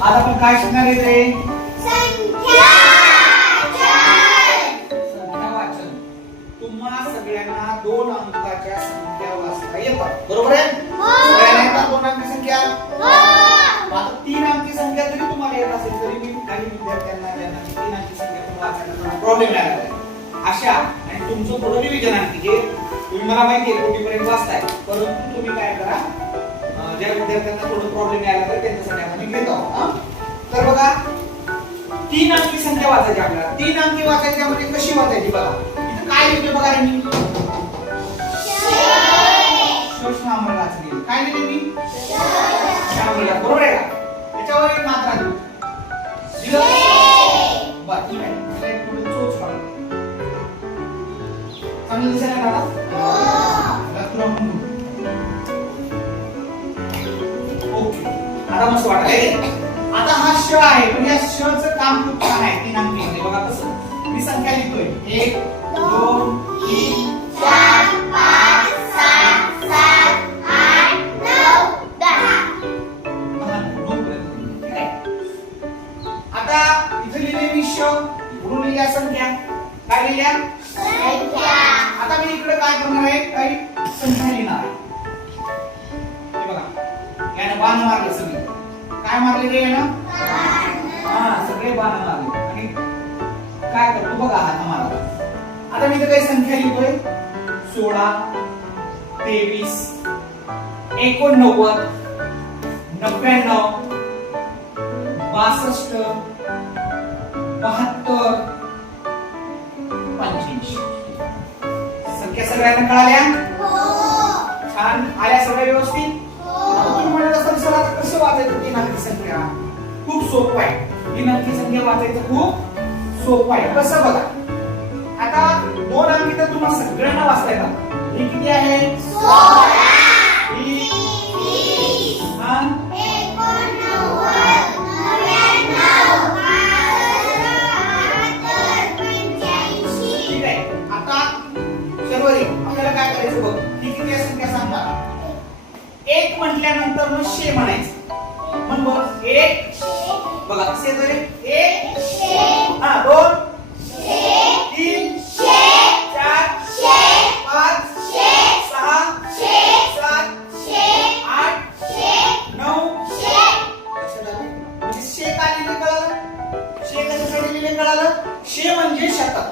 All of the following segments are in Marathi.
आज आपण काय शिकणार आहे रे? संख्या वाचन. तुम्हा सगळ्यांना 2 अंकाच्या संख्या वाचता येतात, बरोबर आहे? सगळ्यांना येतात 2 अंकी संख्या? आता 3 अंकी संख्या जरी तुम्हाला येत असेल तरी मी काही विद्यार्थ्यांना ज्यांना 3 अंकी संख्या वाचायला प्रॉब्लेम नाही आला अशा आणि तुमचं थोडं रिव्हिजन आहे की तुम्ही मला माहिती आहे कोटीपर्यंत वाचताय, परंतु तुम्ही काय करा, ज्या विद्यार्थ्यांना थोडं प्रॉब्लेम आला तर त्यांच्यासाठी आपण घेतो आहोत. तर बघा 3 अंकी संख्या वाचायची आपल्याला. 3 अंकी वाचायची म्हणजे कशी वाचायची बघा. इथं काय लिहिलं बघा मी श्वासनामा वाचली. काय लिहिले मी? श्यामला. बरोबर आहे का? त्याच्यावर एक मात्रा देऊ. बरं ठीक आहे. त्याला एक थोडं चोच काढू. चांगलं दिसेल ना दादा? ओके. आता मस्त वाटलं. आता हा श आहे पण या श चं काम खूप छान आहे 3 अंकी मध्ये. बघा कसं मी संख्या लिहितोय 1 2 3 4 5 6 7 8 9 10. ठीक आहे. आता इथे लिहिले मी श म्हणून लिहिल्या संख्या. काय लिहिल्या? संख्या. आता मी इकडे काय करणार आहे? काही संख्या लिहिणार आहे. हे बघा याने बाण मारले सगळे. काय मारले रे यानं? हा सगळे बाण मारले. आणि काय करतो बघा हात मारला. आता मी इथे काही संख्या लिहितोय 16 23 89 99 62 72 85. संख्या सगळ्यांना कळाल्या? छान आल्या सगळ्या व्यवस्थित? तुम्ही म्हणत असाल सर आता कसं वाचायचं 3 अंकी संख्या? खूप सोपं आहे. 3 अंकी संख्या वाचायचं खूप सोपं आहे. कसं बघा. आता 2 अंकी तर तुम्हाला सगळ्यांना वाचता येतात. ही किती आहे? 16 20 हा 89 ठीक आहे. आता सर्वरी आपल्याला काय करायचं बघ. ही किती संख्या सांगा. 1 म्हटल्यानंतर मग शे म्हणायचं. म्हण बघ 1 बघा कसे तरी 1 हा 2 3 4 5 6 7 8 9 म्हणजे शे का लिहिले कळालं? शे कशासाठी लिहिले कळालं? शे म्हणजे शतक.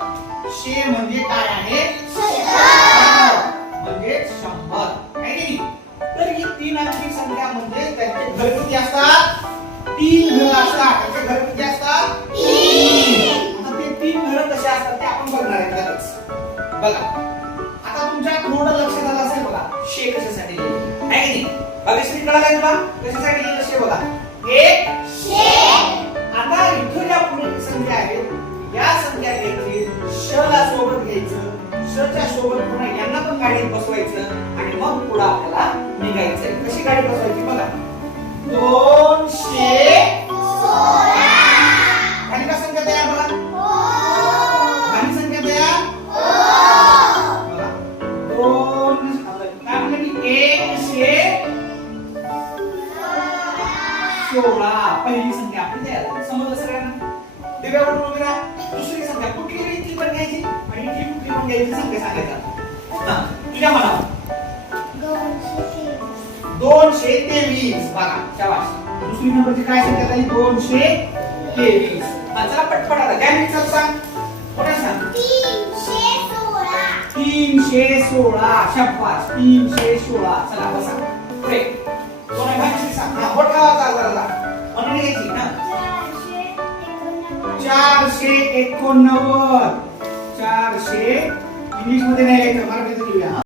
शे म्हणजे काय आहे? म्हणजे 100 आहे की नाही? तर ही 3 अंकी संख्या म्हणजे त्याचे घर किती असतात? 3 घर असतात. त्याचे घर किती असतात? 3. आता ते 3 घर कसे असतात ते आपण बघणार आहे त्यातच. बघा आता तुमच्या थोडं लक्षात आलं असेल बघा शे कशासाठी लिहिले आहे की नाही? भाग्यश्री कळालं तुला कशासाठी लिहिले शे बघा. 1 शे. आता इथं ज्या पुढे संख्या आहेत या संख्या घ्यायची श ला सोबत घ्यायचं. श च्या सोबत पुन्हा यांना पण गाडीत बसवायचं आणि मग पुढे आपल्याला निघायचं. कशी गाडी बसवायची बघा. 216 आणि का संख्या तयार बघा. आणि संख्या तयार बघा. 2 काय म्हणलं मी 116 पहिली संख्या आपली तयार. समजलं सगळ्यांना? दिव्यावर उभी राहा. दुसरी संख्या कुठली इथली पण घ्यायची आणि इथली कुठली पण घ्यायची संख्या सांगायचा. हा तुझ्या मनावर 223 बघा शाबास. दुसरी नंबरची काय संख्या झाली? 223. हा चला पटपट आता काय लिहायचं सांग. कोणा सांग? 316 शाबास 316. चला बसा. पुढे कोणा भाषेत सांग. हा बोट लावा जरा म्हणून घ्यायची ना. 489 400 इंग्लिश मध्ये नाही लिहायचं मराठीत लिहूया.